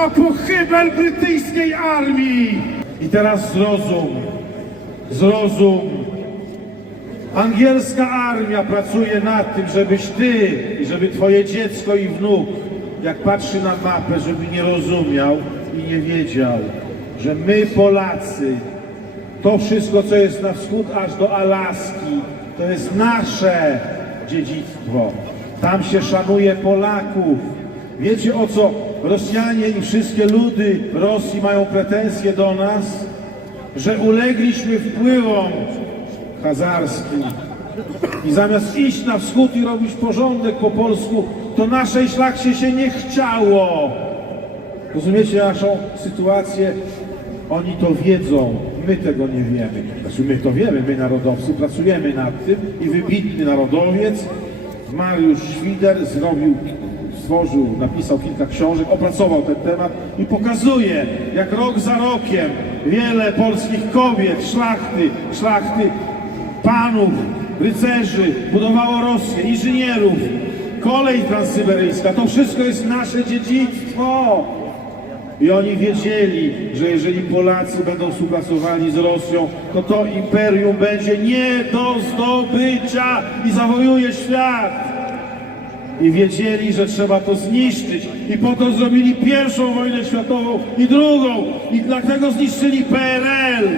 to pochybel brytyjskiej armii. I teraz zrozum, zrozum. Angielska armia pracuje nad tym, żebyś ty i żeby twoje dziecko i wnuk, jak patrzy na mapę, żeby nie rozumiał i nie wiedział, że my Polacy, to wszystko, co jest na wschód aż do Alaski, to jest nasze dziedzictwo. Tam się szanuje Polaków. Wiecie o co Rosjanie i wszystkie ludy Rosji mają pretensje do nas? Że ulegliśmy wpływom hazarskim. I zamiast iść na wschód i robić porządek po polsku, to naszej szlachcie się nie chciało. Rozumiecie naszą sytuację? Oni to wiedzą, my tego nie wiemy. Znaczy my to wiemy, my narodowcy pracujemy nad tym i wybitny narodowiec Mariusz Świder zrobił, stworzył, napisał kilka książek, opracował ten temat i pokazuje, jak rok za rokiem wiele polskich kobiet, szlachty, szlachty, panów, rycerzy budowało Rosję, inżynierów, kolej transsyberyjska, to wszystko jest nasze dziedzictwo. I oni wiedzieli, że jeżeli Polacy będą współpracowali z Rosją, to to imperium będzie nie do zdobycia i zawojuje świat. I wiedzieli, że trzeba to zniszczyć. I po to zrobili pierwszą wojnę światową i drugą. I dlatego zniszczyli PRL.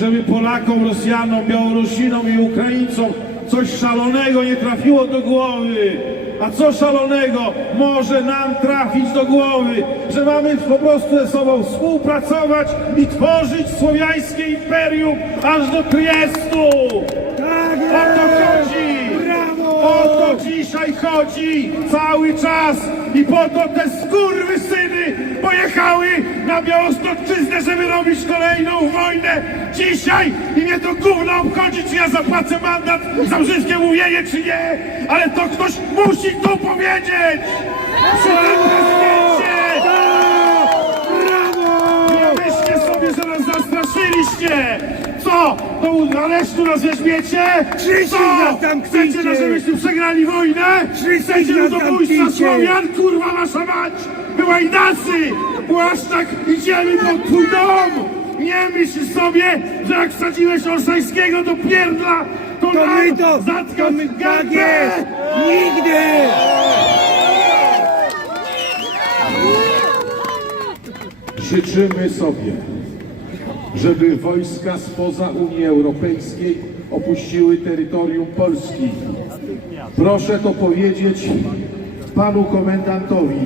Żeby Polakom, Rosjanom, Białorusinom i Ukraińcom coś szalonego nie trafiło do głowy. A co szalonego może nam trafić do głowy, że mamy po prostu ze sobą współpracować i tworzyć słowiańskie imperium aż do Triestu. Tak O to chodzi! Brawo! O to dzisiaj chodzi cały czas i po to te skurwysyny pojechały na Białostoczyznę, żeby robić kolejną wojnę dzisiaj i mnie to gówno obchodzi, czy ja zapłacę mandat za brzydkie mówienie, czy nie, ale to ktoś musi to powiedzieć! Co? Do aresztu nas weźmiecie? Co? nas! Chcecie, no, żebyśmy przegrali wojnę? Chcecie nas ludobójstwa! Słowian? Kurwa wasza mać! Byłajdasy! Błaszczak, idziemy pod twój dom! Nie myśl sobie, że jak wsadziłeś Olszańskiego do pierdla, to, To nam my to, zatkał to my, tak jest! Nigdy! Życzymy sobie, żeby wojska spoza Unii Europejskiej opuściły terytorium Polski. Proszę to powiedzieć panu komendantowi.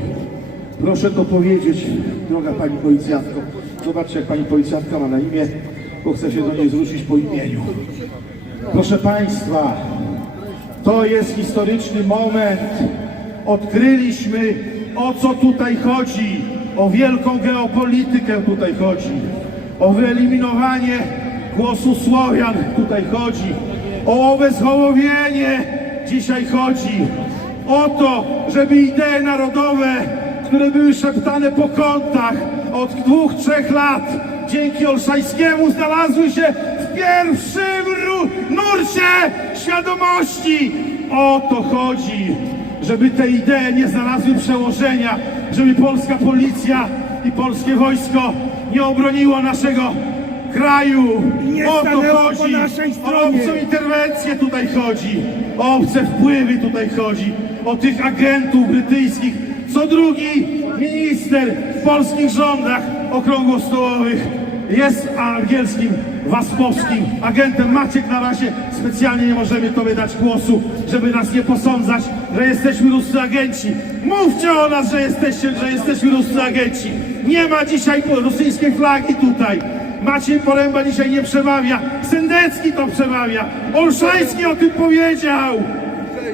Proszę to powiedzieć, droga pani policjantko. Zobaczcie, jak pani policjantka ma na imię, bo chcę się do niej zwrócić po imieniu. Proszę państwa, to jest historyczny moment. Odkryliśmy, o co tutaj chodzi. O wielką geopolitykę tutaj chodzi. O wyeliminowanie głosu Słowian tutaj chodzi. O obezhołowienie dzisiaj chodzi. O to, żeby idee narodowe, które były szeptane po kątach od dwóch, trzech lat, dzięki Olszańskiemu znalazły się w pierwszym nurcie świadomości. O to chodzi, żeby te idee nie znalazły przełożenia, żeby polska policja i polskie wojsko nie obroniło naszego kraju. Nie o to chodzi. O obcą interwencję tutaj chodzi. O obce wpływy tutaj chodzi. O tych agentów brytyjskich. Co drugi minister w polskich rządach okrągłostołowych jest angielskim, waspowskim agentem. Maciek na razie specjalnie nie możemy tobie dać głosu, żeby nas nie posądzać, że jesteśmy ruscy agenci. Mówcie o nas, że jesteście, że jesteśmy ruscy agenci. Nie ma dzisiaj rosyjskiej flagi tutaj. Maciej Poręba dzisiaj nie przemawia. Sendecki to przemawia. Olszański o tym powiedział.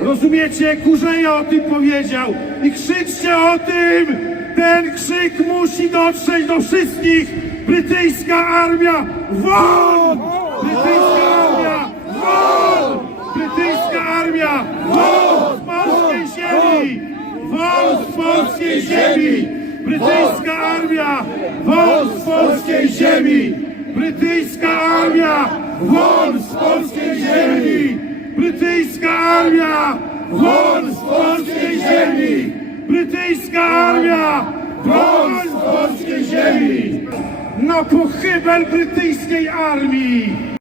Rozumiecie? Kurzeja o tym powiedział. I krzyczcie o tym. Ten krzyk musi dotrzeć do wszystkich. Brytyjska armia won! Brytyjska armia won! Brytyjska armia won z polskiej ziemi! Won z polskiej ziemi! Brytyjska armia won z polskiej ziemi! Brytyjska armia won z polskiej ziemi! Brytyjska armia won z polskiej ziemi! Brytyjska armia Wąs z polskiej ziemi! Na pochybel brytyjskiej armii!